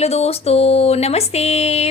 Hello दोस्तों, नमस्ते।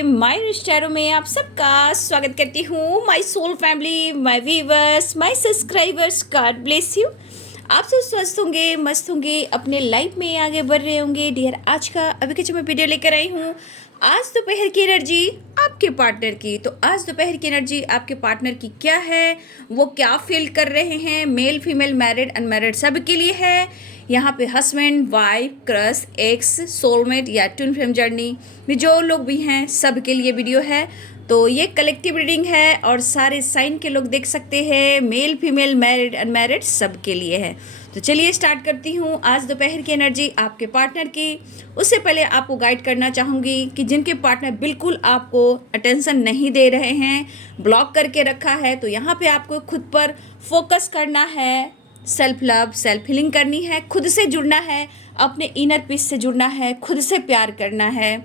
My रिश्तेदारों में आप सबका स्वागत करती हूँ। My soul family, my viewers, my subscribers, God bless you. आप सब स्वस्थ होंगे, मस्त होंगे, अपने लाइफ में आगे बढ़ रहे होंगे। डियर, आज का अभी के जो मैं वीडियो लेकर आई हूँ, आज दोपहर की एनर्जी आपके पार्टनर की। तो आज दोपहर की एनर्जी आपके पार्टनर की क्या है, वो क्या फील कर रहे हैं, मेल फीमेल, मैरिड अनमैरिड, सब के लिए है। यहाँ पे husband, wife, crush, x, soulmate या ट्विन फ्लेम जर्नी में जो लोग भी हैं सब के लिए वीडियो है। तो ये कलेक्टिव रीडिंग है और सारे साइन के लोग देख सकते हैं, मेल फीमेल, मैरिड अनमैरिड, सब के लिए है। तो चलिए स्टार्ट करती हूँ आज दोपहर की एनर्जी आपके पार्टनर की। उससे पहले आपको गाइड करना चाहूँगी कि जिनके पार्टनर बिल्कुल आपको अटेंशन नहीं दे रहे हैं, ब्लॉक करके रखा है, तो यहाँ पे आपको खुद पर फोकस करना है, सेल्फ लव, सेल्फ हीलिंग करनी है, खुद से जुड़ना है, अपने इनर पीस से जुड़ना है, खुद से प्यार करना है।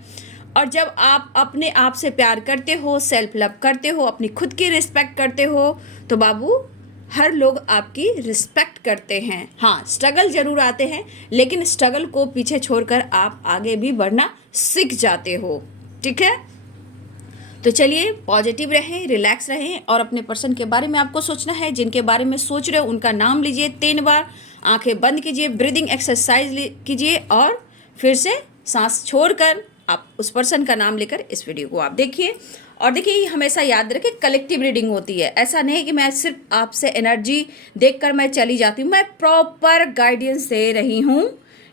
और जब आप अपने आप से प्यार करते हो, सेल्फ लव करते हो, अपनी खुद की रिस्पेक्ट करते हो, तो बाबू हर लोग आपकी रिस्पेक्ट करते हैं। हाँ, स्ट्रगल ज़रूर आते हैं, लेकिन स्ट्रगल को पीछे छोड़कर आप आगे भी बढ़ना सीख जाते हो। ठीक है, तो चलिए पॉजिटिव रहें, रिलैक्स रहें और अपने पर्सन के बारे में आपको सोचना है। जिनके बारे में सोच रहे हो उनका नाम लीजिए 3 बार, आंखें बंद कीजिए, ब्रीदिंग एक्सरसाइज कीजिए और फिर से सांस छोड़कर आप उस पर्सन का नाम लेकर इस वीडियो को आप देखिए। और देखिए, ये हमेशा याद रखें, कलेक्टिव रीडिंग होती है। ऐसा नहीं है कि मैं सिर्फ आपसे एनर्जी देखकर मैं चली जाती हूँ, मैं प्रॉपर गाइडेंस दे रही हूँ।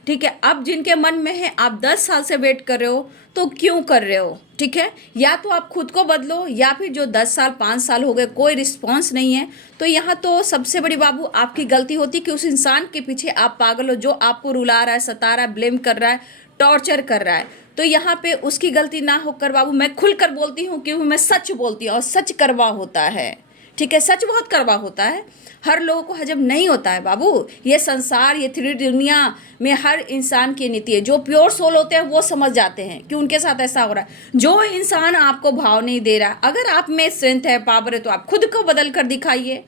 ठीक है, अब जिनके मन में है आप 10 साल से वेट कर रहे हो, तो क्यों कर रहे हो? ठीक है, या तो आप खुद को बदलो, या फिर जो 10 साल 5 साल हो गए कोई रिस्पॉन्स नहीं है, तो यहाँ तो सबसे बड़ी बाबू आपकी गलती होती है कि उस इंसान के पीछे आप पागल हो, जो आपको रुला रहा है, सता रहा है, ब्लेम कर रहा है, टॉर्चर कर रहा है। तो यहाँ पे उसकी गलती ना होकर बाबू मैं खुलकर बोलती हूँ, क्योंकि मैं सच बोलती हूँ और सच करवा होता है। ठीक है, सच बहुत करवा होता है, हर लोगों को हजम नहीं होता है बाबू। ये संसार, ये 3D दुनिया में हर इंसान की नीति है। जो प्योर सोल होते हैं वो समझ जाते हैं कि उनके साथ ऐसा हो रहा है। जो इंसान आपको भाव नहीं दे रहा, अगर आप में स्ट्रेंथ है, पावर है, तो आप खुद को बदल कर दिखाइए।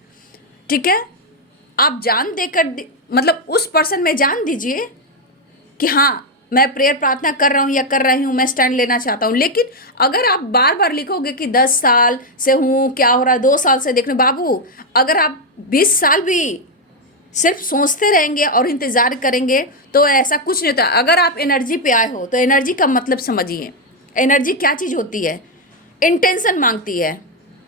ठीक है, आप जान देकर मतलब उस पर्सन में जान दीजिए कि हाँ, मैं प्रेयर प्रार्थना कर रहा हूँ या कर रही हूँ, मैं स्टैंड लेना चाहता हूँ। लेकिन अगर आप बार बार लिखोगे कि 10 साल से हूँ, क्या हो रहा है, 2 साल से देख रहे, बाबू अगर आप 20 साल भी सिर्फ सोचते रहेंगे और इंतज़ार करेंगे तो ऐसा कुछ नहीं होता। अगर आप एनर्जी पे आए हो तो एनर्जी का मतलब समझिए। एनर्जी क्या चीज़ होती है? इंटेंशन मांगती है।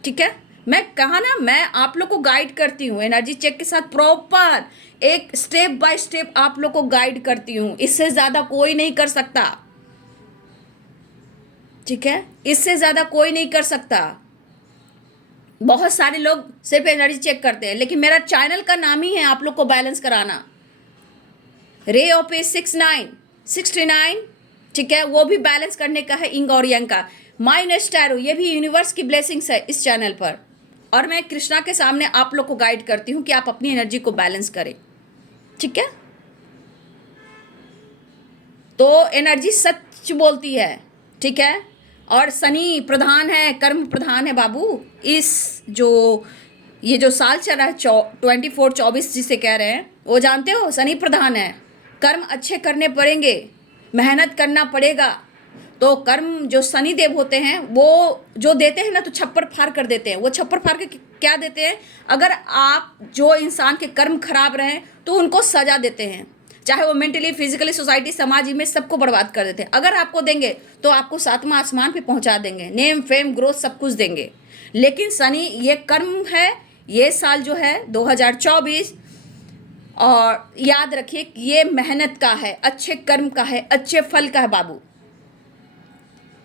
ठीक है, मैं कहा ना, मैं आप लोग को गाइड करती हूँ एनर्जी चेक के साथ, प्रॉपर एक स्टेप बाय स्टेप आप लोग को गाइड करती हूँ। इससे ज़्यादा कोई नहीं कर सकता। ठीक है, इससे ज़्यादा कोई नहीं कर सकता। बहुत सारे लोग सिर्फ एनर्जी चेक करते हैं, लेकिन मेरा चैनल का नाम ही है आप लोग को बैलेंस कराना। रे ऑफ ए 69 ठीक है, वो भी बैलेंस करने का है, इंग और यंग का। माय नेस्टैरो, ये भी यूनिवर्स की ब्लेसिंग्स है इस चैनल पर। और मैं कृष्णा के सामने आप लोग को गाइड करती हूँ कि आप अपनी एनर्जी को बैलेंस करें। ठीक है, तो एनर्जी सच बोलती है। ठीक है, और शनि प्रधान है, कर्म प्रधान है बाबू। इस ये जो साल चल रहा है 24 जिसे कह रहे हैं, वो जानते हो शनि प्रधान है। कर्म अच्छे करने पड़ेंगे, मेहनत करना पड़ेगा। तो कर्म जो शनि देव होते हैं वो जो देते हैं ना, तो छप्पर फाड़ कर देते हैं। वो छप्पर फाड़ के क्या देते हैं? अगर आप जो इंसान के कर्म खराब रहे तो उनको सजा देते हैं, चाहे वो मेंटली, फिजिकली, सोसाइटी, समाज में सबको बर्बाद कर देते हैं। अगर आपको देंगे तो आपको 7वां आसमान पे पहुंचा देंगे, नेम फेम ग्रोथ सब कुछ देंगे। लेकिन शनि ये कर्म है, ये साल जो है 2024, और याद रखिए कि ये मेहनत का है, अच्छे कर्म का है, अच्छे फल का है बाबू।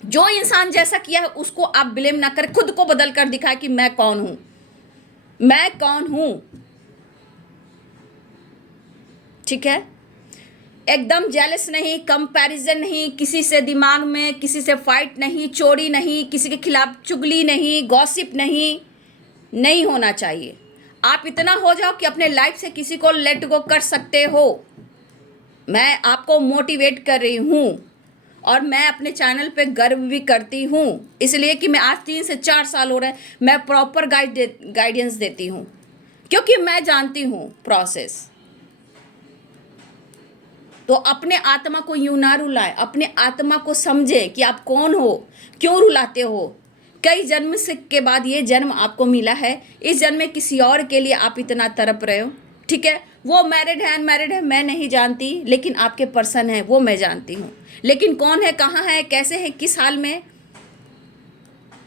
जो इंसान जैसा किया है उसको आप ब्लेम ना करें, खुद को बदल कर दिखाए कि मैं कौन हूं, मैं कौन हूं। ठीक है, एकदम जेलस नहीं, कंपैरिजन नहीं, किसी से दिमाग में किसी से फाइट नहीं, चोरी नहीं, किसी के खिलाफ चुगली नहीं, गॉसिप नहीं, नहीं होना चाहिए। आप इतना हो जाओ कि अपने लाइफ से किसी को लेट गो कर सकते हो। मैं आपको मोटिवेट कर रही हूँ और मैं अपने चैनल पे गर्व भी करती हूँ, इसलिए कि मैं आज 3 से 4 साल हो रहे हैं मैं प्रॉपर गाइडेंस देती हूँ, क्योंकि मैं जानती हूँ प्रोसेस। तो अपने आत्मा को यूं ना रुलाएं, अपने आत्मा को समझे कि आप कौन हो, क्यों रुलाते हो। कई जन्म से के बाद ये जन्म आपको मिला है, इस जन्म में किसी और के लिए आप इतना तड़प रहे हो। ठीक है, वो मैरिड है अनमैरिड है मैं नहीं जानती, लेकिन आपके पर्सन है वो मैं जानती हूँ। लेकिन कौन है, कहाँ है, कैसे है, किस हाल में,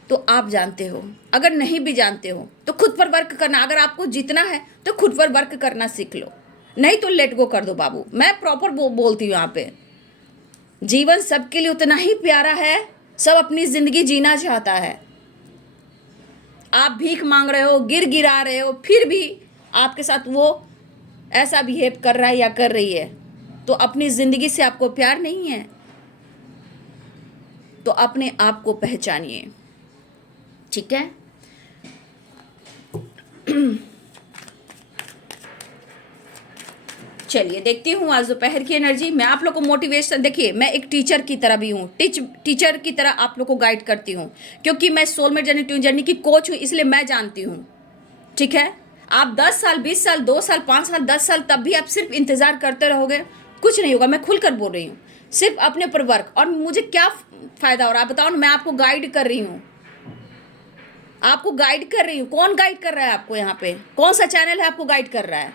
तो आप जानते हो। अगर नहीं भी जानते हो तो खुद पर वर्क करना, अगर आपको जीतना है तो खुद पर वर्क करना सीख लो, नहीं तो लेट गो कर दो बाबू। मैं प्रॉपर बोलती हूँ यहाँ पे। जीवन सबके लिए उतना ही प्यारा है, सब अपनी जिंदगी जीना चाहता है। आप भीख मांग रहे हो, गिर गिरा रहे हो, फिर भी आपके साथ वो ऐसा बिहेव कर रहा है या कर रही है, तो अपनी जिंदगी से आपको प्यार नहीं है। तो अपने आप को पहचानिए, ठीक है। चलिए देखती हूँ आज दोपहर की एनर्जी। मैं आप लोग को मोटिवेशन, देखिए मैं एक टीचर की तरह भी हूँ, टीचर की तरह आप लोग को गाइड करती हूँ, क्योंकि मैं सोलमेट जर्नी ट्विन जर्नी की कोच हूँ, इसलिए मैं जानती हूँ। ठीक है, आप 10 साल 20 साल 2 साल 5 साल 10 साल तब भी आप सिर्फ इंतजार करते रहोगे, कुछ नहीं होगा। मैं खुलकर बोल रही हूँ, सिर्फ अपने पर वर्क। और मुझे क्या फायदा हो रहा है बताओ ना। मैं आपको गाइड कर रही हूँ, आपको गाइड कर रही हूँ। कौन गाइड कर रहा है आपको यहाँ पे? कौन सा चैनल है आपको गाइड कर रहा है?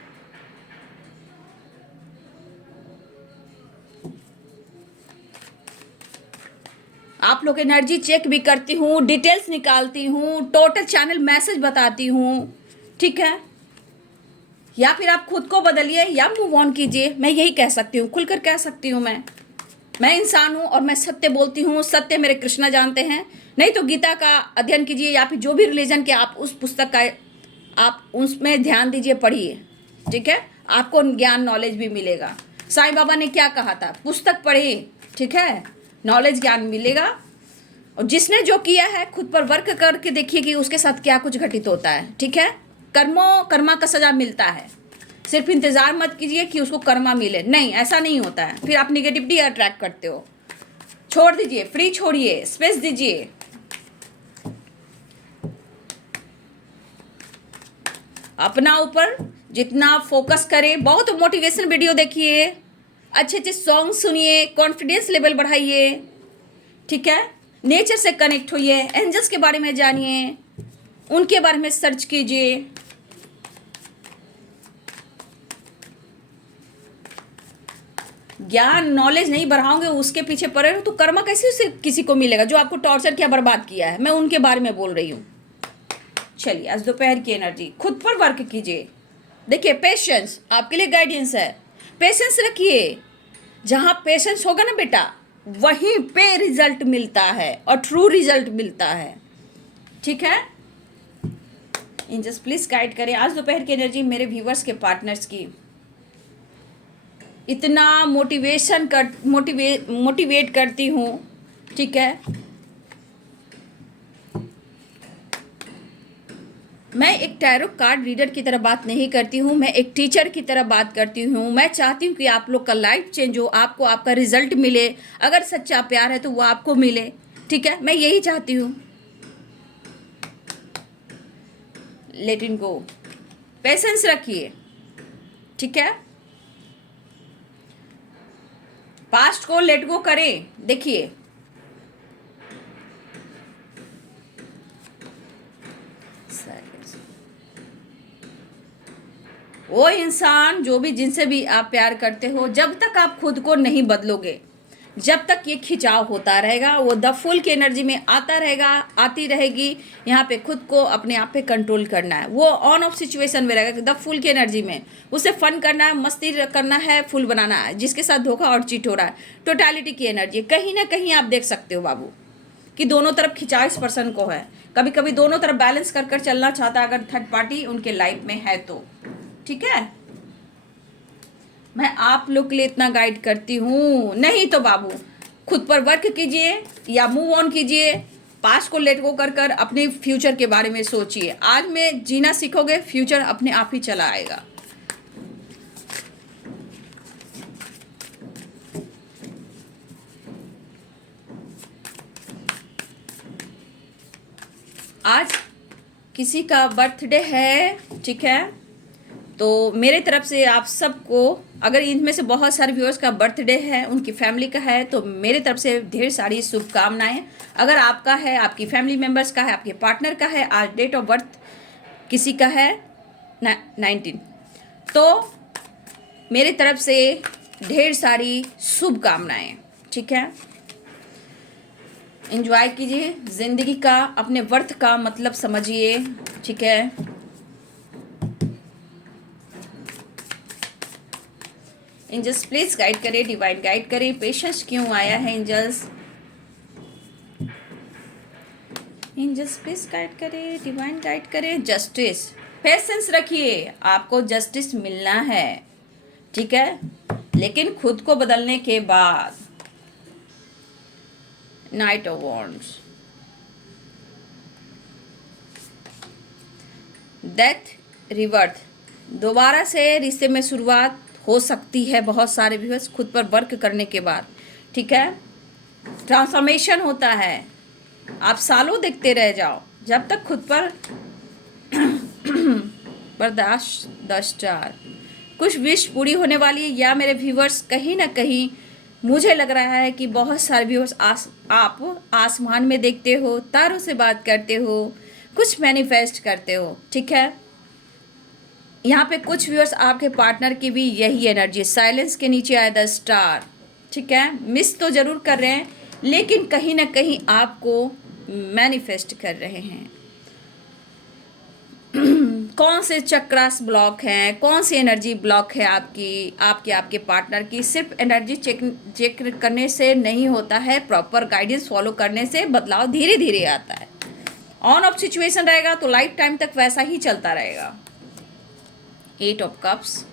आप लोग एनर्जी चेक भी करती हूँ, डिटेल्स निकालती हूँ, टोटल चैनल मैसेज बताती हूँ। ठीक है, या फिर आप खुद को बदलिए या मूव ऑन कीजिए, मैं यही कह सकती हूँ, खुलकर कह सकती हूँ। मैं इंसान हूँ और मैं सत्य बोलती हूँ, सत्य मेरे कृष्णा जानते हैं। नहीं तो गीता का अध्ययन कीजिए, या फिर जो भी रिलीजन के आप उस पुस्तक का आप उसमें ध्यान दीजिए, पढ़िए। ठीक है, आपको ज्ञान नॉलेज भी मिलेगा। साईं बाबा ने क्या कहा था, पुस्तक पढ़िए, ठीक है, नॉलेज ज्ञान मिलेगा। और जिसने जो किया है खुद पर वर्क करके देखिए कि उसके साथ क्या कुछ घटित होता है। ठीक है, कर्मा का सजा मिलता है। सिर्फ इंतजार मत कीजिए कि उसको कर्मा मिले, नहीं, ऐसा नहीं होता है, फिर आप निगेटिविटी अट्रैक्ट करते हो। छोड़ दीजिए, फ्री छोड़िए, स्पेस दीजिए। अपना ऊपर जितना फोकस करें, बहुत मोटिवेशन वीडियो देखिए, अच्छे अच्छे सॉन्ग सुनिए, कॉन्फिडेंस लेवल बढ़ाइए। ठीक है, नेचर से कनेक्ट होइए, एंजल्स के बारे में जानिए, उनके बारे में सर्च कीजिए। ज्ञान नॉलेज नहीं बढ़ाओगे, उसके पीछे पड़े हो तो कर्मा कैसे उसे किसी को मिलेगा जो आपको टॉर्चर किया, बर्बाद किया है। मैं उनके बारे में बोल रही हूँ। चलिए आज दोपहर की एनर्जी, खुद पर वर्क कीजिए। देखिए पेशेंस आपके लिए गाइडेंस है, पेशेंस रखिए। जहाँ पेशेंस होगा ना बेटा, वहीं पे रिजल्ट मिलता है और ट्रू रिजल्ट मिलता है। ठीक है, इंजस प्लीज गाइड करें आज दोपहर की एनर्जी मेरे व्यूवर्स के पार्टनर्स की। इतना मोटिवेट करती हूँ। ठीक है, मैं एक टैरो कार्ड रीडर की तरह बात नहीं करती हूँ, मैं एक टीचर की तरह बात करती हूँ। मैं चाहती हूँ कि आप लोग का लाइफ चेंज हो, आपको आपका रिजल्ट मिले। अगर सच्चा प्यार है तो वो आपको मिले। ठीक है, मैं यही चाहती हूँ। लेट इट गो, पेशेंस रखिए। ठीक है, पास्ट को लेट गो करें। देखिए वो इंसान जो भी, जिनसे भी आप प्यार करते हो, जब तक आप खुद को नहीं बदलोगे, जब तक ये खिंचाव होता रहेगा, वो द फुल की एनर्जी में आता रहेगा, आती रहेगी। यहाँ पे खुद को अपने आप पे कंट्रोल करना है, वो ऑन ऑफ सिचुएशन में रहेगा द फुल की एनर्जी में। उसे फन करना है, मस्ती करना है, फुल बनाना है। जिसके साथ धोखा और चीट हो रहा है, टोटलिटी की एनर्जी कहीं ना कहीं आप देख सकते हो बाबू कि दोनों तरफ खिंचाव इस पर्सन को है। कभी कभी दोनों तरफ बैलेंस कर कर चलना चाहता है, अगर थर्ड पार्टी उनके लाइफ में है तो। ठीक है, मैं आप लोग के लिए इतना गाइड करती हूँ। नहीं तो बाबू खुद पर वर्क कीजिए या मूव ऑन कीजिए। पास्ट को लेट गो कर कर अपने फ्यूचर के बारे में सोचिए। आज में जीना सीखोगे, फ्यूचर अपने आप ही चला आएगा। आज किसी का बर्थडे है, ठीक है, तो मेरे तरफ से आप सबको, अगर इनमें से बहुत सारे व्यूअर्स का बर्थडे है, उनकी फैमिली का है, तो मेरे तरफ से ढेर सारी शुभकामनाएं। अगर आपका है, आपकी फैमिली मेम्बर्स का है, आपके पार्टनर का है, आज डेट ऑफ बर्थ किसी का है 19, तो मेरे तरफ से ढेर सारी शुभकामनाएं। ठीक है, एंजॉय कीजिए ज़िंदगी का, अपने वर्थ का मतलब समझिए। ठीक है, एंजल्स प्लीज गाइड करें, डिवाइन गाइड करें। पेशेंस क्यों आया है एंजल्स? एंजल्स प्लीज गाइड करें, डिवाइन गाइड करें। जस्टिस, पेशेंस रखिए, आपको जस्टिस मिलना है। ठीक है, लेकिन खुद को बदलने के बाद। नाइट ऑफ वॉन्ड्स, डेथ, रिवर्थ, दोबारा से रिश्ते में शुरुआत हो सकती है बहुत सारे व्यूअर्स खुद पर वर्क करने के बाद। ठीक है, ट्रांसफॉर्मेशन होता है। आप सालों देखते रह जाओ जब तक खुद पर बर्दाश्त 10 स्टार। कुछ विश पूरी होने वाली है, या मेरे व्यूअर्स कहीं ना कहीं मुझे लग रहा है कि बहुत सारे व्यूअर्स आप आसमान में देखते हो, तारों से बात करते हो, कुछ मैनिफेस्ट करते हो। ठीक है, यहाँ पे कुछ व्यूअर्स आपके पार्टनर की भी यही एनर्जी, साइलेंस के नीचे आया 10 स्टार। ठीक है, मिस तो ज़रूर कर रहे हैं, लेकिन कहीं ना कहीं आपको मैनिफेस्ट कर रहे हैं। कौन से चक्रास ब्लॉक हैं, कौन सी एनर्जी ब्लॉक है आपके पार्टनर की? सिर्फ एनर्जी चेक करने से नहीं होता है, प्रॉपर गाइडेंस फॉलो करने से बदलाव धीरे धीरे आता है। ऑन ऑफ सिचुएशन रहेगा तो लाइफ टाइम तक वैसा ही चलता रहेगा। 8 of cups,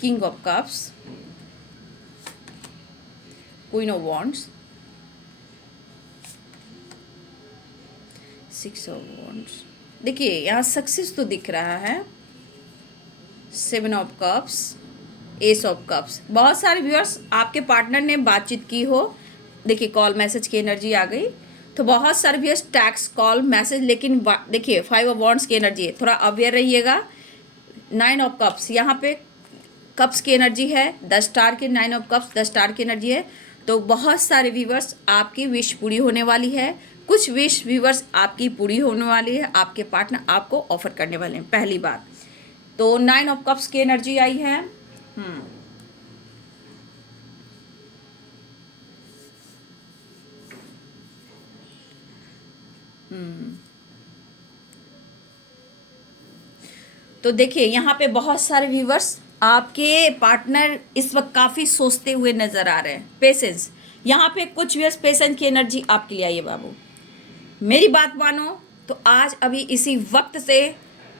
king of cups, queen of wands, 6 of wands. देखिए यहाँ सक्सेस तो दिख रहा है। 7 of cups, S of cups. बहुत सारे व्यूअर्स आपके पार्टनर ने बातचीत की हो, देखिए कॉल मैसेज की एनर्जी आ गई, तो बहुत सारे व्यूअर्स टैक्स कॉल मैसेज, लेकिन देखिए 5 ऑफ वॉन्ड्स की एनर्जी है, थोड़ा अवेयर रहिएगा। 9 ऑफ कप्स, यहाँ पे कप्स की एनर्जी है, 10 स्टार की, 9 ऑफ कप्स 10 स्टार की एनर्जी है। तो बहुत सारे व्यूअर्स आपकी विश पूरी होने वाली है, कुछ विश व्यूअर्स आपकी पूरी होने वाली है, आपके पार्टनर आपको ऑफर करने वाले हैं। पहली बात तो 9 ऑफ कप्स की एनर्जी आई है। तो देखिए यहाँ पे बहुत सारे व्यूवर्स आपके पार्टनर इस वक्त काफ़ी सोचते हुए नज़र आ रहे हैं। पेशेंस, यहाँ पे कुछ व्यूअर्स पेशेंस की एनर्जी आपके लिए आई है। बाबू मेरी बात मानो तो आज अभी इसी वक्त से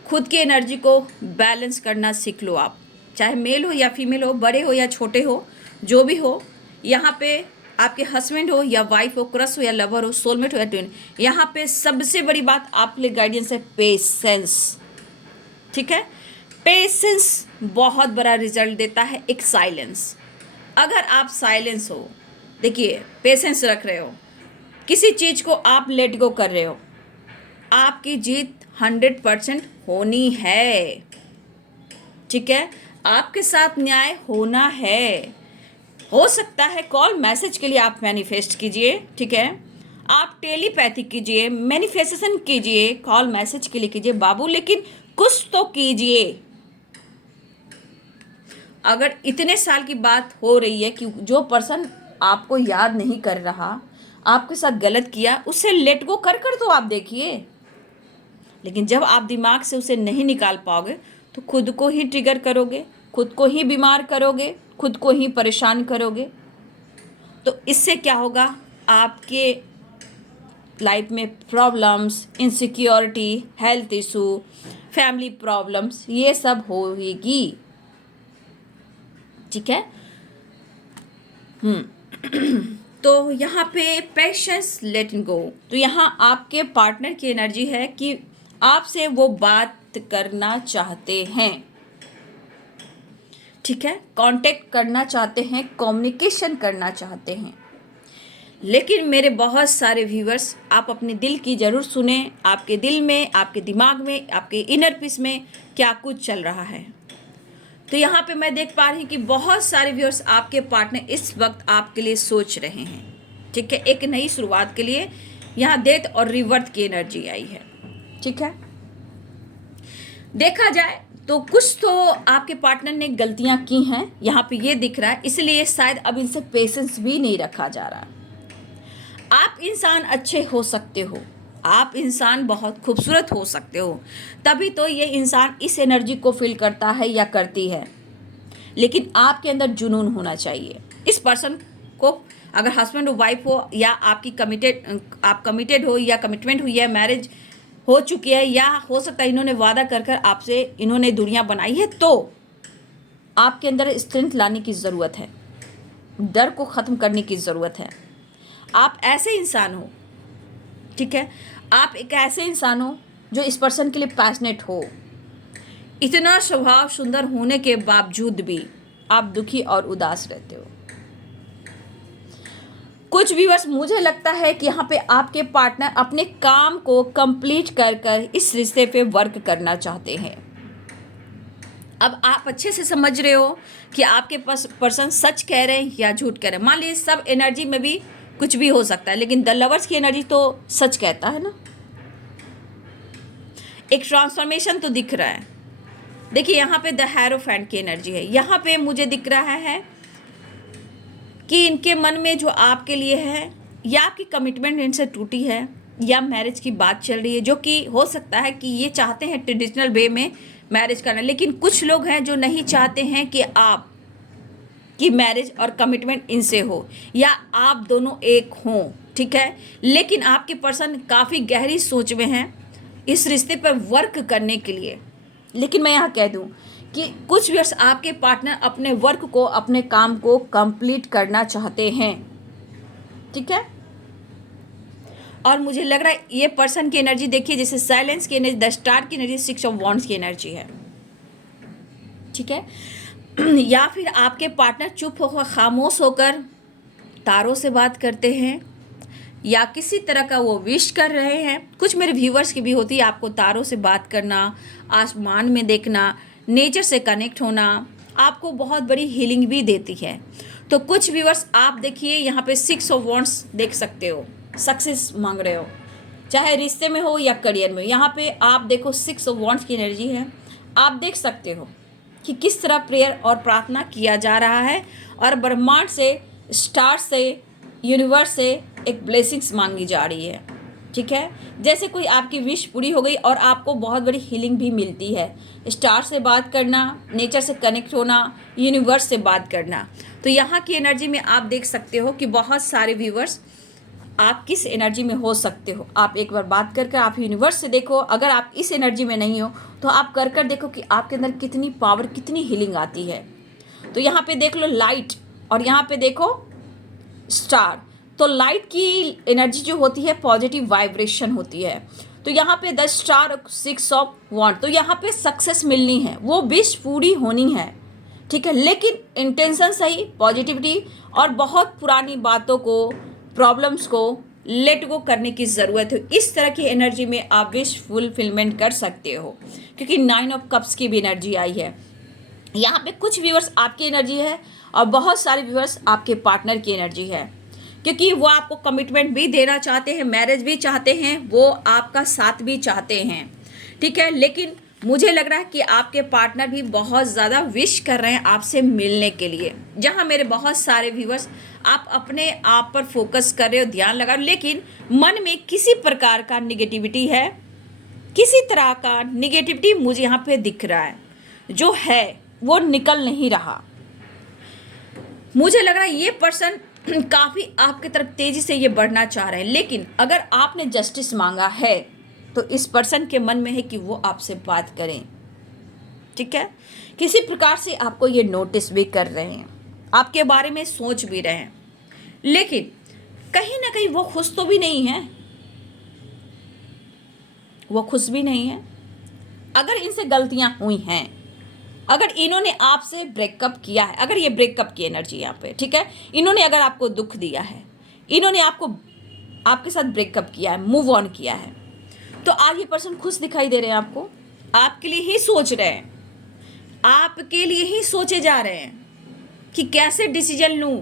खुद की एनर्जी को बैलेंस करना सीख लो आप, चाहे मेल हो या फीमेल हो, बड़े हो या छोटे हो, जो भी हो। यहाँ पे आपके हस्बैंड हो या वाइफ हो, क्रश हो या लवर हो, सोलमेट हो या ट्विन, यहाँ पे सबसे बड़ी बात आप लिए गाइडेंस है पेशेंस। ठीक है, पेशेंस बहुत बड़ा रिजल्ट देता है एक साइलेंस। अगर आप साइलेंस हो, देखिए पेशेंस रख रहे हो, किसी चीज़ को आप लेट गो कर रहे हो, आपकी जीत 100% होनी है। ठीक है, आपके साथ न्याय होना है। हो सकता है कॉल मैसेज के लिए आप मैनिफेस्ट कीजिए। ठीक है, आप टेलीपैथी कीजिए, मैनिफेस्टेशन कीजिए, कॉल मैसेज के लिए कीजिए बाबू, लेकिन कुछ तो कीजिए। अगर इतने साल की बात हो रही है कि जो पर्सन आपको याद नहीं कर रहा, आपके साथ गलत किया, उससे लेट गो कर तो आप देखिए। लेकिन जब आप दिमाग से उसे नहीं निकाल पाओगे तो खुद को ही ट्रिगर करोगे, खुद को ही बीमार करोगे, खुद को ही परेशान करोगे। तो इससे क्या होगा, आपके लाइफ में problems, insecurity, health issue, family problems, ये सब होगी। ठीक है, तो यहाँ पे पेशेंस, लेट गो। तो यहाँ आपके पार्टनर की एनर्जी है कि आपसे वो बात करना चाहते हैं। ठीक है, कांटेक्ट करना चाहते हैं, कम्युनिकेशन करना चाहते हैं, लेकिन मेरे बहुत सारे व्यूवर्स, आप अपने दिल की ज़रूर सुने, आपके दिल में, आपके दिमाग में, आपके इनर पीस में क्या कुछ चल रहा है। तो यहाँ पे मैं देख पा रही हूँ कि बहुत सारे व्यूअर्स, आपके पार्टनर इस वक्त आपके लिए सोच रहे हैं। ठीक है, एक नई शुरुआत के लिए यहाँ डेथ और रिवर्थ की एनर्जी आई है। ठीक है, देखा जाए तो कुछ तो आपके पार्टनर ने गलतियां की हैं, यहाँ पे ये दिख रहा है, इसलिए शायद अब इनसे पेशेंस भी नहीं रखा जा रहा। आप इंसान अच्छे हो सकते हो, आप इंसान बहुत खूबसूरत हो सकते हो, तभी तो ये इंसान इस एनर्जी को फील करता है या करती है। लेकिन आपके अंदर जुनून होना चाहिए। इस पर्सन को, अगर हस्बैंड और वाइफ हो, या आपकी आप कमिटेड हो, या कमिटमेंट हुई है, मैरिज हो चुकी है, या हो सकता है इन्होंने वादा कर कर आपसे इन्होंने दूरियां बनाई है, तो आपके अंदर स्ट्रेंथ लाने की ज़रूरत है, डर को ख़त्म करने की ज़रूरत है। आप ऐसे इंसान हो, ठीक है, आप एक ऐसे इंसान हो जो इस पर्सन के लिए पैशनेट हो। इतना स्वभाव सुंदर होने के बावजूद भी आप दुखी और उदास रहते हो। कुछ व्यूअर्स, मुझे लगता है कि यहाँ पे आपके पार्टनर अपने काम को कंप्लीट कर कर इस रिश्ते पे वर्क करना चाहते हैं। अब आप अच्छे से समझ रहे हो कि आपके पास पर्सन सच कह रहे हैं या झूठ कह रहे हैं। मान लीजिए सब एनर्जी में भी कुछ भी हो सकता है, लेकिन द लवर्स की एनर्जी तो सच कहता है ना। एक ट्रांसफॉर्मेशन तो दिख रहा है। देखिए यहाँ पे द हेरोफेंट की एनर्जी है। यहाँ पे मुझे दिख रहा है कि इनके मन में जो आपके लिए है, या आपकी कमिटमेंट इनसे टूटी है, या मैरिज की बात चल रही है, जो कि हो सकता है कि ये चाहते हैं ट्रेडिशनल वे में मैरिज करना, लेकिन कुछ लोग हैं जो नहीं चाहते हैं कि आप की मैरिज और कमिटमेंट इनसे हो, या आप दोनों एक हों। ठीक है, लेकिन आपके पर्सन काफ़ी गहरी सोच में हैं इस रिश्ते पर वर्क करने के लिए। लेकिन मैं यहाँ कह दूँ कि कुछ वर्ष आपके पार्टनर अपने वर्क को, अपने काम को कंप्लीट करना चाहते हैं। ठीक है, और मुझे लग रहा है ये पर्सन की एनर्जी देखिए, जैसे साइलेंस की एनर्जी, द स्टार की एनर्जी, 6 ऑफ वॉन्ड्स की एनर्जी है। ठीक है, या फिर आपके पार्टनर चुप होकर, खामोश होकर तारों से बात करते हैं, या किसी तरह का वो विश कर रहे हैं। कुछ मेरे व्यूवर्स की भी होती है, आपको तारों से बात करना, आसमान में देखना, नेचर से कनेक्ट होना आपको बहुत बड़ी हीलिंग भी देती है। तो कुछ व्यूवर्स, आप देखिए यहाँ पे 6 ऑफ वॉन्ड्स देख सकते हो, सक्सेस मांग रहे हो, चाहे रिश्ते में हो या करियर में। यहाँ पे आप देखो 6 ऑफ वॉन्ड्स की एनर्जी है। आप देख सकते हो कि किस तरह प्रेयर और प्रार्थना किया जा रहा है, और ब्रह्मांड से, स्टार से, यूनिवर्स से एक ब्लेसिंग्स मांगी जा रही है। ठीक है, जैसे कोई आपकी विश पूरी हो गई और आपको बहुत बड़ी हीलिंग भी मिलती है। स्टार से बात करना, नेचर से कनेक्ट होना, यूनिवर्स से बात करना। तो यहाँ की एनर्जी में आप देख सकते हो कि बहुत सारे व्यूवर्स, आप किस एनर्जी में हो सकते हो। आप एक बार बात कर आप यूनिवर्स से देखो। अगर आप इस एनर्जी में नहीं हो तो आप कर देखो कि आपके अंदर कितनी पावर, कितनी हीलिंग आती है। तो यहाँ पे देख लो लाइट, और यहाँ पे देखो स्टार। तो लाइट की एनर्जी जो होती है पॉजिटिव वाइब्रेशन होती है। तो यहाँ पे 10 स्टार, 6 ऑफ वॉन्ड, तो यहाँ पे सक्सेस मिलनी है, वो विश पूरी होनी है। ठीक है, लेकिन इंटेंशन सही, पॉजिटिविटी, और बहुत पुरानी बातों को, प्रॉब्लम्स को लेट गो करने की ज़रूरत है। इस तरह की एनर्जी में आप विश फुलफिलमेंट कर सकते हो, क्योंकि 9 ऑफ कप्स की भी एनर्जी आई है। यहाँ पे कुछ व्यूअर्स आपकी एनर्जी है, और बहुत सारे व्यूअर्स आपके पार्टनर की एनर्जी है, क्योंकि वो आपको कमिटमेंट भी देना चाहते हैं, मैरिज भी चाहते हैं, वो आपका साथ भी चाहते हैं। ठीक है, लेकिन मुझे लग रहा है कि आपके पार्टनर भी बहुत ज़्यादा विश कर रहे हैं आपसे मिलने के लिए। जहाँ मेरे बहुत सारे व्यूअर्स, आप अपने आप पर फोकस कर रहे हो, ध्यान लगा, लेकिन मन में किसी प्रकार का निगेटिविटी है, किसी तरह का निगेटिविटी मुझे यहाँ पे दिख रहा है, जो है वो निकल नहीं रहा। मुझे लग रहा है ये पर्सन काफ़ी आपकी तरफ तेज़ी से ये बढ़ना चाह रहे हैं, लेकिन अगर आपने जस्टिस मांगा है तो इस पर्सन के मन में है कि वो आपसे बात करें। ठीक है, किसी प्रकार से आपको ये नोटिस भी कर रहे हैं, आपके बारे में सोच भी रहे हैं, लेकिन कहीं ना कहीं वो खुश तो भी नहीं है, वो खुश भी नहीं है। अगर इनसे गलतियां हुई हैं, अगर इन्होंने आपसे ब्रेकअप किया है, अगर ये ब्रेकअप की एनर्जी यहाँ पे, ठीक है, इन्होंने अगर आपको दुख दिया है, इन्होंने आपके साथ ब्रेकअप किया है, मूव ऑन किया है, तो आज ये पर्सन खुश दिखाई दे रहे हैं आपको, आपके लिए ही सोच रहे हैं, आपके लिए ही सोचे जा रहे हैं कि कैसे डिसीजन लूं,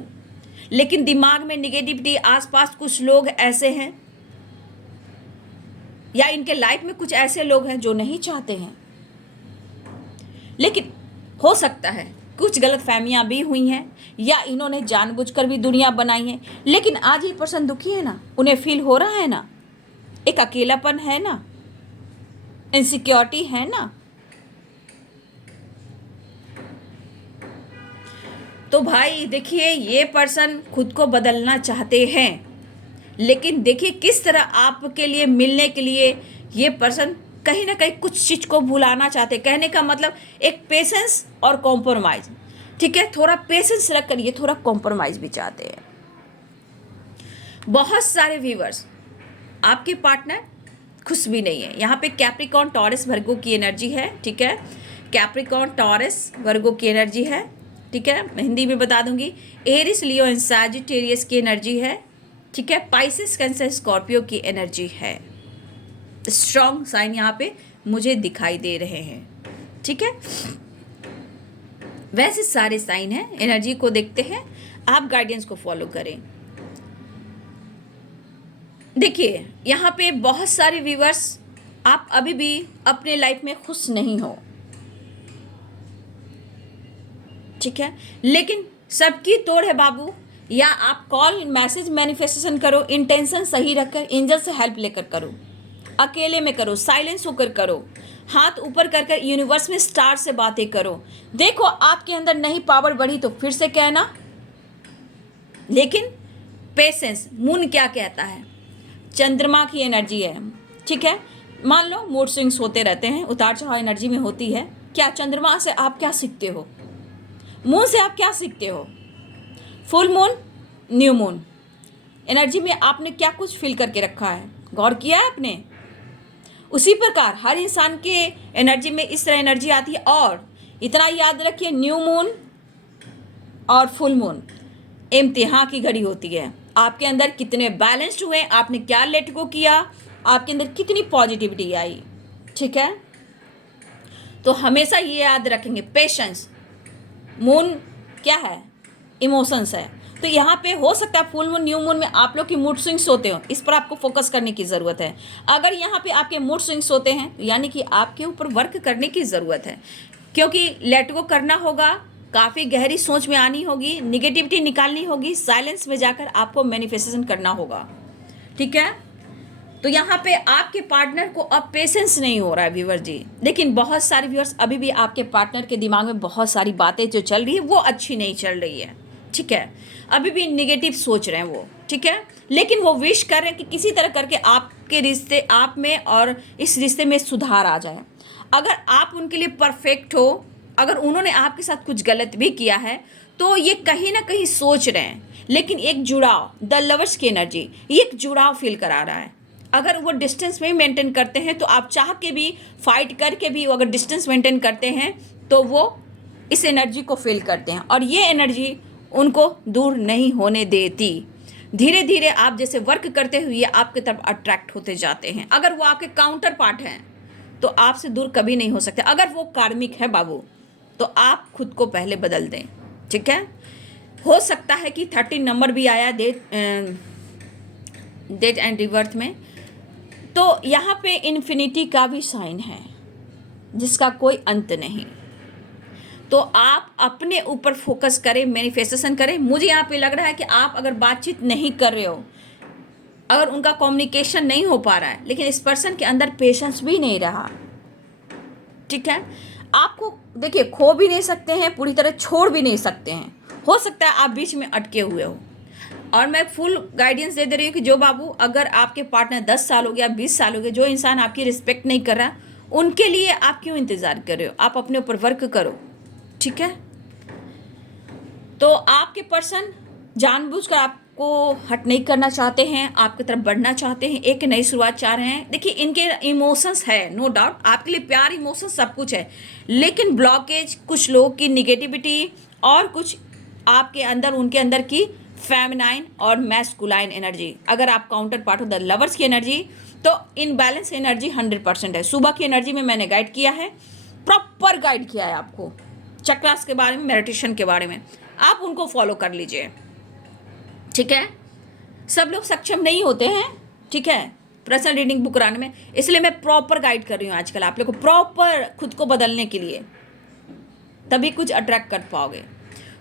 लेकिन दिमाग में निगेटिविटी, आसपास कुछ लोग ऐसे हैं या इनके लाइफ में कुछ ऐसे लोग हैं जो नहीं चाहते हैं, लेकिन हो सकता है कुछ गलत फहमियां भी हुई हैं या इन्होंने जानबूझकर भी दुनिया बनाई है, लेकिन आज ये पर्सन दुखी है ना, उन्हें फील हो रहा है ना, एक अकेलापन है ना, इनसिक्योरिटी है ना। तो भाई देखिए, ये पर्सन खुद को बदलना चाहते हैं, लेकिन देखिए किस तरह आपके लिए मिलने के लिए ये पर्सन कहीं ना कहीं कुछ चीज़ को भुलाना चाहते हैं। कहने का मतलब एक पेशेंस और कॉम्प्रोमाइज़, ठीक है, थोड़ा पेशेंस रख कर ये थोड़ा कॉम्प्रोमाइज़ भी चाहते हैं। बहुत सारे व्यूअर्स, आपके पार्टनर खुश भी नहीं है। यहाँ पे कैप्रिकॉर्न टॉरस वर्गो की एनर्जी है, ठीक है, कैप्रिकॉर्न टॉरस वर्गो की एनर्जी है, ठीक है, मैं हिंदी में बता दूंगी। एरिस लियो एंड सैजिटेरियस की एनर्जी है, ठीक है, पाइसेस कैंसर स्कॉर्पियो की एनर्जी है। स्ट्रॉन्ग साइन यहाँ पे मुझे दिखाई दे रहे हैं, ठीक है। वैसे सारे साइन हैं, एनर्जी को देखते हैं, आप गाइडेंस को फॉलो करें। देखिए यहाँ पे बहुत सारे व्यूअर्स, आप अभी भी अपने लाइफ में खुश नहीं हो, ठीक है, लेकिन सबकी तोड़ है बाबू। या आप कॉल, मैसेज, मैनिफेस्टेशन करो, इंटेंशन सही रखकर, एंजल से हेल्प लेकर करो, अकेले में करो, साइलेंस होकर करो, हाथ ऊपर कर कर यूनिवर्स में स्टार से बातें करो। देखो आपके अंदर नहीं पावर बढ़ी तो फिर से कहना, लेकिन पेशेंस। मून क्या कहता है, चंद्रमा की एनर्जी है, ठीक है। मान लो मूड स्विंग्स होते रहते हैं, उतार चढ़ाव एनर्जी में होती है। क्या चंद्रमा से आप क्या सीखते हो, मून से आप क्या सीखते हो, full moon, new moon energy में आपने क्या कुछ फील करके रखा है, गौर किया है आपने। उसी प्रकार हर इंसान के एनर्जी में इस तरह एनर्जी आती है। और इतना याद रखिए, न्यू मून और फुल मून इम्तिहान की घड़ी होती है। आपके अंदर कितने बैलेंस्ड हुए, आपने क्या लेट गो किया, आपके अंदर कितनी पॉजिटिविटी आई, ठीक है। तो हमेशा ये याद रखेंगे, पेशेंस। मून क्या है, इमोशंस है। तो यहाँ पे हो सकता है फुल मून, न्यू मून में आप लोग की मूड स्विंग्स होते हो, इस पर आपको फोकस करने की ज़रूरत है। अगर यहाँ पे आपके मूड स्विंग्स होते हैं तो यानी कि आपके ऊपर वर्क करने की ज़रूरत है, क्योंकि लेट गो करना होगा, काफ़ी गहरी सोच में आनी होगी, निगेटिविटी निकालनी होगी, साइलेंस में जाकर आपको मैनिफेस्टेशन करना होगा, ठीक है। तो यहाँ पे आपके पार्टनर को अब पेशेंस नहीं हो रहा है व्यूअर जी। लेकिन बहुत सारे व्यूअर्स अभी भी आपके पार्टनर के दिमाग में बहुत सारी बातें जो चल रही है वो अच्छी नहीं चल रही है, ठीक है, अभी भी निगेटिव सोच रहे हैं वो, ठीक है। लेकिन वो विश कर रहे हैं कि किसी तरह करके आपके रिश्ते, आप में और इस रिश्ते में सुधार आ जाए। अगर आप उनके लिए परफेक्ट हो, अगर उन्होंने आपके साथ कुछ गलत भी किया है तो ये कहीं ना कहीं सोच रहे हैं, लेकिन एक जुड़ाव, द लवर्स की एनर्जी, ये एक जुड़ाव फील करा रहा है। अगर वो डिस्टेंस में मेंटेन करते हैं तो आप चाह के भी, फाइट करके भी अगर डिस्टेंस मेंटेन करते हैं तो वो इस एनर्जी को फील करते हैं और ये एनर्जी उनको दूर नहीं होने देती। धीरे धीरे आप जैसे वर्क करते हुए आपके तरफ अट्रैक्ट होते जाते हैं। अगर वो आपके काउंटर पार्ट हैं तो आपसे दूर कभी नहीं हो सकते। अगर वो कार्मिक है बाबू तो आप खुद को पहले बदल दें, ठीक है। हो सकता है कि 13 नंबर भी आया डेट एंड रिवर्थ में, तो यहाँ पे इन्फिनिटी का भी साइन है जिसका कोई अंत नहीं। तो आप अपने ऊपर फोकस करें, मैनिफेस्टेशन करें। मुझे यहाँ पे लग रहा है कि आप अगर बातचीत नहीं कर रहे हो, अगर उनका कम्युनिकेशन नहीं हो पा रहा है, लेकिन इस पर्सन के अंदर पेशेंस भी नहीं रहा, ठीक है। आपको देखिए, खो भी नहीं सकते हैं, पूरी तरह छोड़ भी नहीं सकते हैं। हो सकता है आप बीच में अटके हुए हो। और मैं फुल गाइडेंस दे रही हूँ कि जो बाबू, अगर आपके पार्टनर 10 साल हो गया, 20 साल हो गए, जो इंसान आपकी रिस्पेक्ट नहीं कर रहा, उनके लिए आप क्यों इंतज़ार कर रहे हो। आप अपने ऊपर वर्क करो, ठीक है। तो आपके पर्सन जानबूझकर आपको हट नहीं करना चाहते हैं, आपकी तरफ बढ़ना चाहते हैं, एक नई शुरुआत चाह रहे हैं। देखिए इनके इमोशंस है, नो डाउट, आपके लिए प्यार, इमोशंस सब कुछ है, लेकिन ब्लॉकेज कुछ लोगों की निगेटिविटी और कुछ आपके अंदर, उनके अंदर की फेमिनाइन और मैस्कुलाइन एनर्जी। अगर आप काउंटर पार्ट हो द लवर्स की एनर्जी, तो इनबैलेंस एनर्जी 100% है। सुबह की एनर्जी में मैंने गाइड किया है, प्रॉपर गाइड किया है आपको, चक्रास के बारे में, मेडिटेशन के बारे में, आप उनको फॉलो कर लीजिए, ठीक है। सब लोग सक्षम नहीं होते हैं, ठीक है, पर्सनल रीडिंग बुक कराने में, इसलिए मैं प्रॉपर गाइड कर रही हूँ आजकल आप लोग को, प्रॉपर खुद को बदलने के लिए, तभी कुछ अट्रैक्ट कर पाओगे।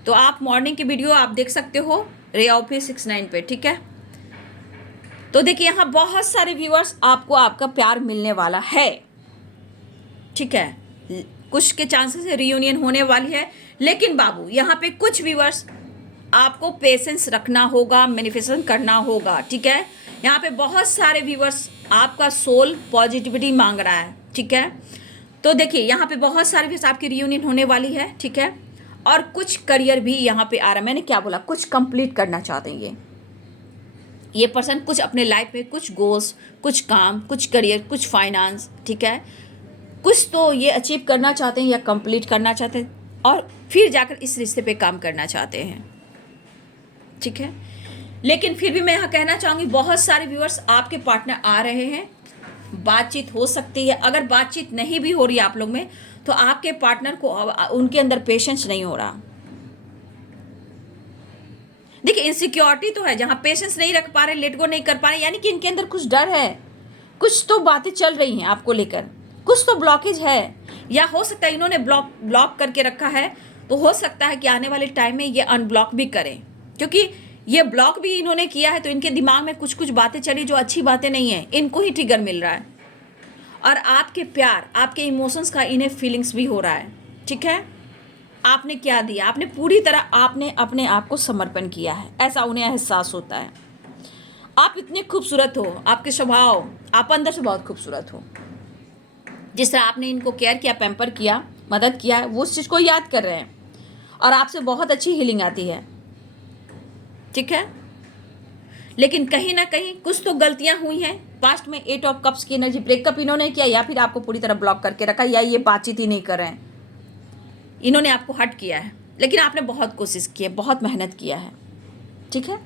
तो आप मॉर्निंग की वीडियो आप देख सकते हो रे ऑफिस 69 पे, ठीक है। तो देखिए यहाँ बहुत सारे व्यूअर्स आपको आपका प्यार मिलने वाला है, ठीक है। कुछ के चांसेस है रियूनियन होने वाली है, लेकिन बाबू यहाँ पे कुछ व्यूअर्स आपको पेशेंस रखना होगा, मैनिफेस्टेशन करना होगा, ठीक है। यहाँ पे बहुत सारे व्यूअर्स आपका सोल पॉजिटिविटी मांग रहा है, ठीक है। तो देखिए यहाँ पे बहुत सारे व्यूअर्स आपकी रियूनियन होने वाली है, ठीक है। और कुछ करियर भी यहाँ पे आ रहा है, मैंने क्या बोला, कुछ कंप्लीट करना चाहते हैं ये पर्सन, कुछ अपने लाइफ में कुछ गोल्स, कुछ काम, कुछ करियर, कुछ फाइनेंस, ठीक है, कुछ तो ये अचीव करना चाहते हैं या कंप्लीट करना चाहते हैं, और फिर जाकर इस रिश्ते पे काम करना चाहते हैं, ठीक है। लेकिन फिर भी मैं यहाँ कहना चाहूँगी बहुत सारे व्यूअर्स आपके पार्टनर आ रहे हैं, बातचीत हो सकती है। अगर बातचीत नहीं भी हो रही है आप लोग में, तो आपके पार्टनर को उनके अंदर पेशेंस नहीं हो रहा। देखिए इनसिक्योरिटी तो है, जहाँ पेशेंस नहीं रख पा रहे, लेट गो नहीं कर पा रहे, यानी कि इनके अंदर कुछ डर है, कुछ तो बातें चल रही हैं आपको लेकर, कुछ तो ब्लॉकेज है, या हो सकता है इन्होंने ब्लॉक करके रखा है, तो हो सकता है कि आने वाले टाइम में ये अनब्लॉक भी करें, क्योंकि ये ब्लॉक भी इन्होंने किया है, तो इनके दिमाग में कुछ कुछ बातें चली जो अच्छी बातें नहीं है, इनको ही ट्रिगर मिल रहा है। और आपके प्यार, आपके इमोशंस का इन्हें फीलिंग्स भी हो रहा है, ठीक है। आपने क्या दिया, आपने पूरी तरह आपने अपने आप को समर्पण किया है, ऐसा उन्हें एहसास होता है। आप इतने खूबसूरत हो, आपके स्वभाव, आप अंदर से बहुत खूबसूरत हो। जिस तरह आपने इनको केयर किया, पैम्पर किया, मदद किया, वो उस चीज़ को याद कर रहे हैं, और आपसे बहुत अच्छी हीलिंग आती है, ठीक है। लेकिन कहीं ना कहीं कुछ तो गलतियां हुई हैं पास्ट में। 8 ऑफ कप्स की एनर्जी, ब्रेकअप इन्होंने किया, या फिर आपको पूरी तरह ब्लॉक करके रखा, या ये बातचीत ही नहीं कर रहे हैं, इन्होंने आपको हट किया है, लेकिन आपने बहुत कोशिश की है, बहुत मेहनत किया है, ठीक है।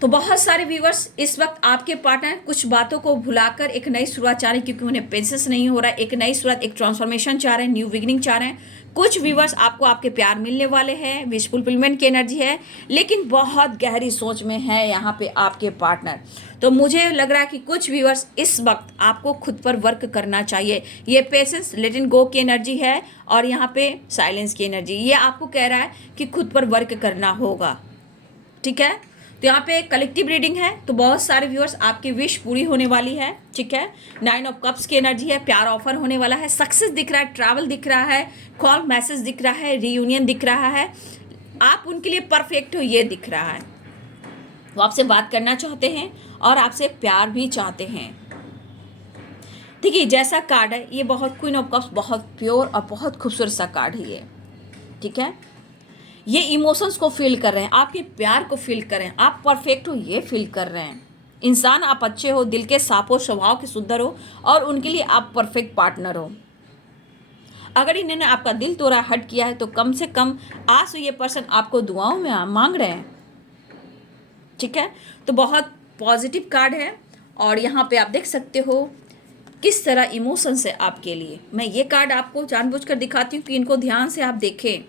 तो बहुत सारे व्यूवर्स इस वक्त आपके पार्टनर कुछ बातों को भुलाकर एक नई शुरुआत चाह रहे हैं, क्योंकि उन्हें पेशेंस नहीं हो रहा है, एक नई शुरुआत, एक ट्रांसफॉर्मेशन चाह रहे हैं, न्यू बिगिनिंग चाह रहे हैं। कुछ व्यूवर्स आपको आपके प्यार मिलने वाले हैं, विश फुलफिलमेंट की एनर्जी है, लेकिन बहुत गहरी सोच में है यहाँ पे आपके पार्टनर। तो मुझे लग रहा है कि कुछ व्यूवर्स इस वक्त आपको खुद पर वर्क करना चाहिए। ये पेशेंस, लेट इट गो की एनर्जी है, और यहाँ पे साइलेंस की एनर्जी, ये आपको कह रहा है कि खुद पर वर्क करना होगा, ठीक है। तो यहाँ पे कलेक्टिव रीडिंग है, तो बहुत सारे व्यूअर्स आपकी विश पूरी होने वाली है, ठीक है। 9 ऑफ कप्स की एनर्जी है, प्यार ऑफर होने वाला है, सक्सेस दिख रहा है, ट्रैवल दिख रहा है, कॉल मैसेज दिख रहा है, रीयूनियन दिख रहा है, आप उनके लिए परफेक्ट हो ये दिख रहा है। वो आपसे बात करना चाहते हैं और आपसे प्यार भी चाहते हैं। देखिए जैसा कार्ड है ये, बहुत क्वीन ऑफ कप्स, बहुत प्योर और बहुत खूबसूरत सा कार्ड है ये, ठीक है। ये इमोशंस को फील कर रहे हैं, आपके प्यार को फील कर रहे हैं, आप परफेक्ट हो ये फील कर रहे हैं। इंसान आप अच्छे हो, दिल के साफ हो, स्वभाव के सुंदर हो, और उनके लिए आप परफेक्ट पार्टनर हो। अगर इन्होंने आपका दिल तोड़ा, हट किया है, तो कम से कम आज ये पर्सन आपको दुआओं में मांग रहे हैं, ठीक है। तो बहुत पॉजिटिव कार्ड है, और यहाँ पे आप देख सकते हो किस तरह इमोशंस है आपके लिए। मैं ये कार्ड आपको जानबूझकर दिखाती हूँ कि इनको ध्यान से आप देखें,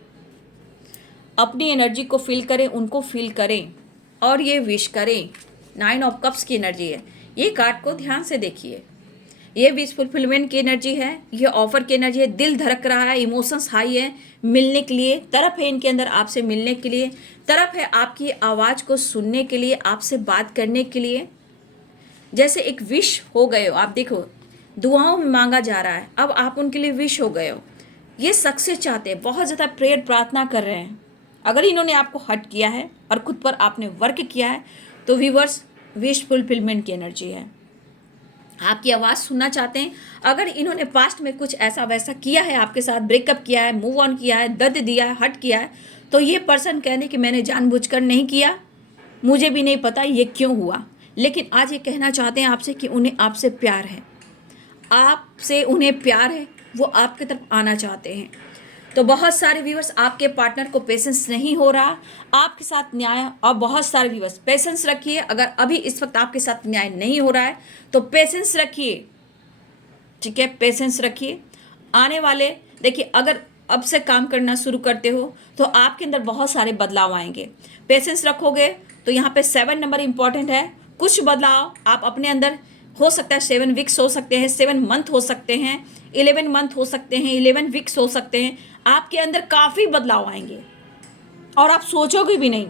अपनी एनर्जी को फील करें, उनको फील करें, और ये विश करें। 9 ऑफ कप्स की एनर्जी है, ये कार्ड को ध्यान से देखिए। ये विश फुलफिलमेंट की एनर्जी है, ये ऑफर की एनर्जी है, दिल धड़क रहा है, इमोशंस हाई है, मिलने के लिए तरफ है इनके अंदर, आपसे मिलने के लिए तरफ है, आपकी आवाज़ को सुनने के लिए, आपसे बात करने के लिए। जैसे एक विश हो गए हो, आप देखो दुआओं में मांगा जा रहा है, अब आप उनके लिए विश हो गए हो, ये सक्सेस चाहते हैं, बहुत ज़्यादा प्रेयर प्रार्थना कर रहे हैं। अगर इन्होंने आपको हट किया है और खुद पर आपने वर्क किया है, तो व्यूअर्स विश फुलफिलमेंट की एनर्जी है, आपकी आवाज़ सुनना चाहते हैं। अगर इन्होंने पास्ट में कुछ ऐसा वैसा किया है आपके साथ, ब्रेकअप किया है, मूव ऑन किया है, दर्द दिया है, हट किया है, तो ये पर्सन कहने कि मैंने जानबूझकर नहीं किया, मुझे भी नहीं पता ये क्यों हुआ, लेकिन आज ये कहना चाहते हैं आपसे कि उन्हें आपसे प्यार है, आपसे उन्हें प्यार है, वो आपकी तरफ आना चाहते हैं। तो बहुत सारे व्यूअर्स आपके पार्टनर को पेशेंस नहीं हो रहा आपके साथ न्याय, और बहुत सारे व्यूअर्स पेशेंस रखिए। अगर अभी इस वक्त आपके साथ न्याय नहीं हो रहा है तो पेशेंस रखिए, ठीक है, पेशेंस रखिए। आने वाले देखिए, अगर अब से काम करना शुरू करते हो तो आपके अंदर बहुत सारे बदलाव आएंगे। पेशेंस रखोगे तो यहाँ पे 7 नंबर इंपॉर्टेंट है। कुछ बदलाव आप अपने अंदर हो सकता है, 7 वीक्स हो सकते हैं, 7 मंथ हो सकते हैं, 11 मंथ हो सकते हैं, 11 वीक्स हो सकते हैं। आपके अंदर काफ़ी बदलाव आएंगे और आप सोचोगे भी नहीं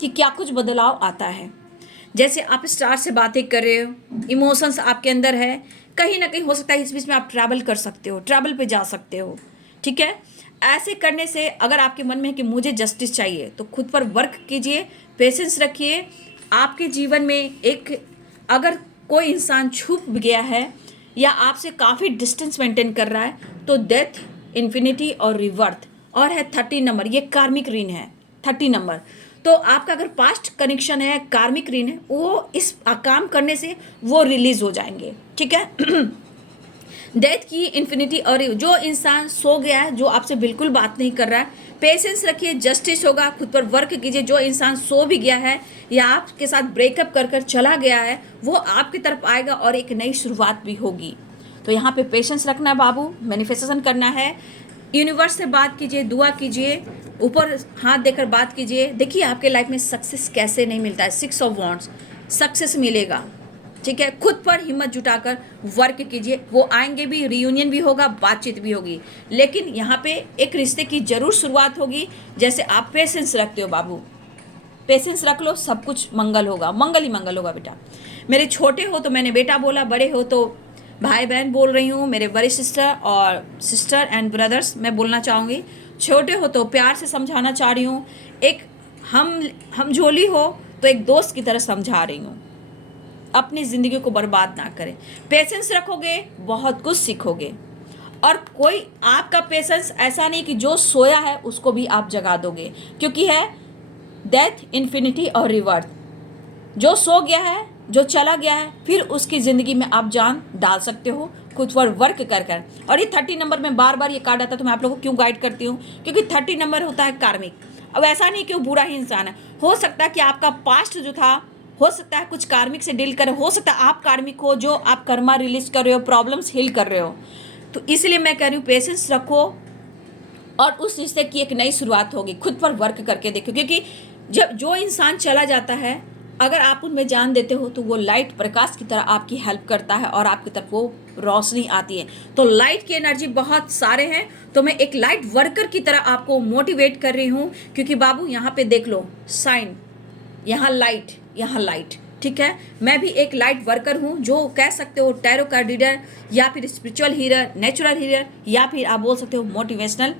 कि क्या कुछ बदलाव आता है। जैसे आप स्टार से बातें कर रहे हो, इमोशंस आपके अंदर है, कहीं ना कहीं हो सकता है इस बीच में आप ट्रैवल कर सकते हो, ट्रैवल पे जा सकते हो, ठीक है। ऐसे करने से अगर आपके मन में है कि मुझे जस्टिस चाहिए तो खुद पर वर्क कीजिए, पेशेंस रखिए। आपके जीवन में एक अगर कोई इंसान छुप गया है या आपसे काफ़ी डिस्टेंस मेंटेन कर रहा है तो डेथ, इन्फिनिटी और रिवर्थ और है 30 नंबर, ये कार्मिक ऋण है 30 नंबर। तो आपका अगर पास्ट कनेक्शन है, कार्मिक ऋण है, वो इस काम करने से वो रिलीज हो जाएंगे, ठीक है। डेथ की, इन्फिनिटी और जो इंसान सो गया है, जो आपसे बिल्कुल बात नहीं कर रहा है, पेशेंस रखिए, जस्टिस होगा, खुद पर वर्क कीजिए। जो इंसान सो भी गया है या आपके साथ ब्रेकअप कर कर चला गया है वो आपकी तरफ आएगा और एक नई शुरुआत भी होगी। तो यहाँ पे पेशेंस रखना है बाबू, मैनिफेस्टेशन करना है, यूनिवर्स से बात कीजिए, दुआ कीजिए, ऊपर हाथ देकर बात कीजिए। देखिए आपके लाइफ में सक्सेस कैसे नहीं मिलता है, 6 ऑफ वॉन्ड्स, सक्सेस मिलेगा, ठीक है। खुद पर हिम्मत जुटाकर वर्क कीजिए, वो आएंगे भी, रियूनियन भी होगा, बातचीत भी होगी, लेकिन यहाँ पे एक रिश्ते की जरूर शुरुआत होगी। जैसे आप पेशेंस रखते हो बाबू, पेशेंस रख लो, सब कुछ मंगल होगा, मंगल ही मंगल होगा बेटा। मेरे छोटे हो तो मैंने बेटा बोला, बड़े हो तो भाई बहन बोल रही हूँ, मेरे बड़े सिस्टर एंड ब्रदर्स मैं बोलना चाहूँगी। छोटे हो तो प्यार से समझाना चाह रही हूँ, एक हम झोली हो तो एक दोस्त की तरह समझा रही हूँ। अपनी ज़िंदगी को बर्बाद ना करें, पेशेंस रखोगे बहुत कुछ सीखोगे। और कोई आपका पेशेंस ऐसा नहीं कि जो सोया है उसको भी आप जगा दोगे, क्योंकि है डेथ, इन्फिनिटी और रिवर्थ। जो सो गया है, जो चला गया है, फिर उसकी ज़िंदगी में आप जान डाल सकते हो खुद पर वर्क कर कर। और ये 30 नंबर में बार बार ये कार्ड आता है तो मैं आप लोगों को क्यों गाइड करती हूँ, क्योंकि 30 नंबर होता है कार्मिक। अब ऐसा नहीं कि वो बुरा ही इंसान है, हो सकता है कि आपका पास्ट जो था, हो सकता है कुछ कार्मिक से डील कर, हो सकता है आप कार्मिक हो जो आप कर्मा रिलीज कर रहे हो, प्रॉब्लम्स हील कर रहे हो। तो इसलिए मैं कह रही हूँ पेशेंस रखो और उस रिश्ते की एक नई शुरुआत होगी। खुद पर वर्क करके देखो, क्योंकि जब जो इंसान चला जाता है अगर आप उनमें जान देते हो तो वो लाइट, प्रकाश की तरह आपकी हेल्प करता है और आपकी तरफ वो रोशनी आती है। तो लाइट की एनर्जी बहुत सारे हैं, तो मैं एक लाइट वर्कर की तरह आपको मोटिवेट कर रही हूँ। क्योंकि बाबू यहाँ पे देख लो साइन, यहाँ लाइट, यहाँ लाइट, ठीक है। मैं भी एक लाइट वर्कर हूँ, जो कह सकते हो टैरो कार्ड रीडर या फिर स्पिरिचुअल हीलर, नेचुरल हीलर, या फिर आप बोल सकते हो मोटिवेशनल।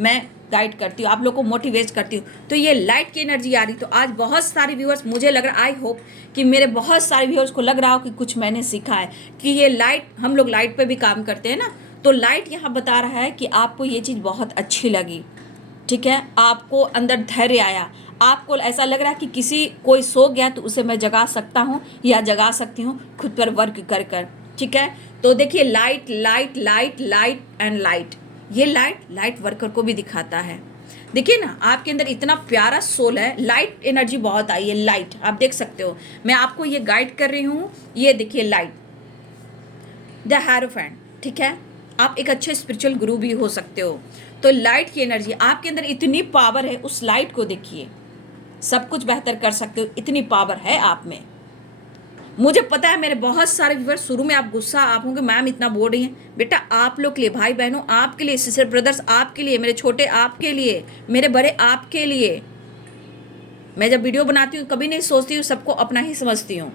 मैं गाइड करती हूँ, आप लोग को मोटिवेट करती हूँ। तो ये लाइट की एनर्जी आ रही, तो आज बहुत सारे व्यूअर्स, मुझे लग रहा, आई होप कि मेरे बहुत सारे व्यूअर्स को लग रहा हो कि कुछ मैंने सीखा है कि ये लाइट, हम लोग लाइट पे भी काम करते हैं ना, तो लाइट यहाँ बता रहा है कि आपको ये चीज़ बहुत अच्छी लगी, ठीक है। आपको अंदर धैर्य आया, आपको ऐसा लग रहा है कि कोई सो गया तो उसे मैं जगा सकता हूँ या जगा सकती हूँ खुद पर वर्क कर कर, ठीक है। तो देखिए light light light light and light, ये लाइट वर्कर को भी दिखाता है। देखिए ना आपके अंदर इतना प्यारा सोल है, लाइट एनर्जी बहुत आई है, लाइट आप देख सकते हो। मैं आपको ये गाइड कर रही हूँ, ये देखिए लाइट, द हेरोफेंट, ठीक है। आप एक अच्छे स्पिरिचुअल गुरु भी हो सकते हो। तो लाइट की एनर्जी आपके अंदर इतनी पावर है, उस लाइट को देखिए, सब कुछ बेहतर कर सकते हो, इतनी पावर है आप में। मुझे पता है मेरे बहुत सारे व्यूअर्स शुरू में आप गुस्सा आप होंगे, मैम इतना बोल रही हैं। बेटा आप लोग के लिए, भाई बहनों आपके लिए, सिस्टर ब्रदर्स आपके लिए, मेरे छोटे आपके लिए, मेरे बड़े आपके लिए। मैं जब वीडियो बनाती हूँ कभी नहीं सोचती हूँ सबको अपना ही समझती हूँ,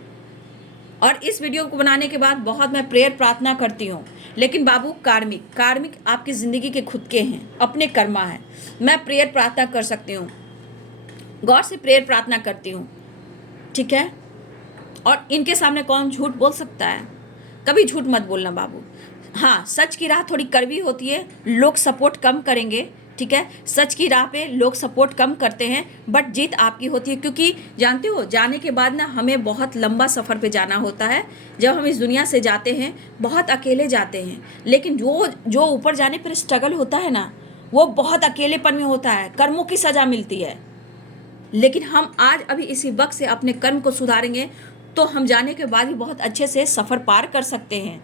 और इस वीडियो को बनाने के बाद बहुत मैं प्रेयर प्रार्थना करती हूँ। लेकिन बाबू कार्मिक आपकी ज़िंदगी के खुद के हैं, अपने कर्मा है। मैं प्रेयर प्रार्थना कर सकती हूँ, गॉड से प्रेयर प्रार्थना करती हूँ, ठीक है। और इनके सामने कौन झूठ बोल सकता है, कभी झूठ मत बोलना बाबू। हाँ, सच की राह थोड़ी कड़वी होती है, लोग सपोर्ट कम करेंगे, ठीक है। सच की राह पे लोग सपोर्ट कम करते हैं, बट जीत आपकी होती है। क्योंकि जानते हो जाने के बाद ना हमें बहुत लंबा सफ़र पे जाना होता है। जब हम इस दुनिया से जाते हैं बहुत अकेले जाते हैं, लेकिन जो ऊपर जाने पर स्ट्रगल होता है ना, वो बहुत अकेलेपन में होता है, कर्मों की सज़ा मिलती है। लेकिन हम आज अभी इसी वक्त से अपने कर्म को सुधारेंगे तो हम जाने के बाद भी बहुत अच्छे से सफ़र पार कर सकते हैं।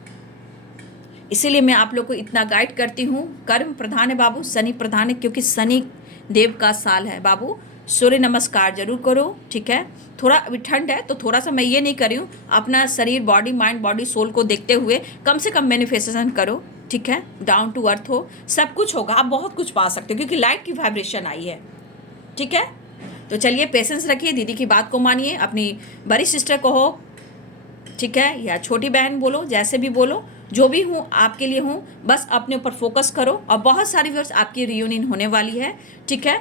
इसीलिए मैं आप लोग को इतना गाइड करती हूँ। कर्म प्रधान है बाबू, शनि प्रधान है, क्योंकि शनि देव का साल है बाबू। सूर्य नमस्कार जरूर करो, ठीक है। थोड़ा अभी ठंड है तो थोड़ा सा मैं ये नहीं कर रही हूँ, अपना शरीर, बॉडी, माइंड, बॉडी, सोल को देखते हुए कम से कम मैनिफेस्टेशन करो, ठीक है। डाउन टू अर्थ हो, सब कुछ होगा, आप बहुत कुछ पा सकते हो क्योंकि लाइट की वाइब्रेशन आई है, ठीक है। तो चलिए पेशेंस रखिए, दीदी की बात को मानिए, अपनी बड़ी सिस्टर को हो, ठीक है, या छोटी बहन बोलो, जैसे भी बोलो, जो भी हूँ आपके लिए हूँ। बस अपने ऊपर फोकस करो और बहुत सारी व्यूअर्स आपकी रियूनियन होने वाली है, ठीक है।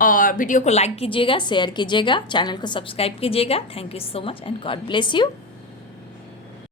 और वीडियो को लाइक कीजिएगा, शेयर कीजिएगा, चैनल को सब्सक्राइब कीजिएगा। Thank you so much and God bless you.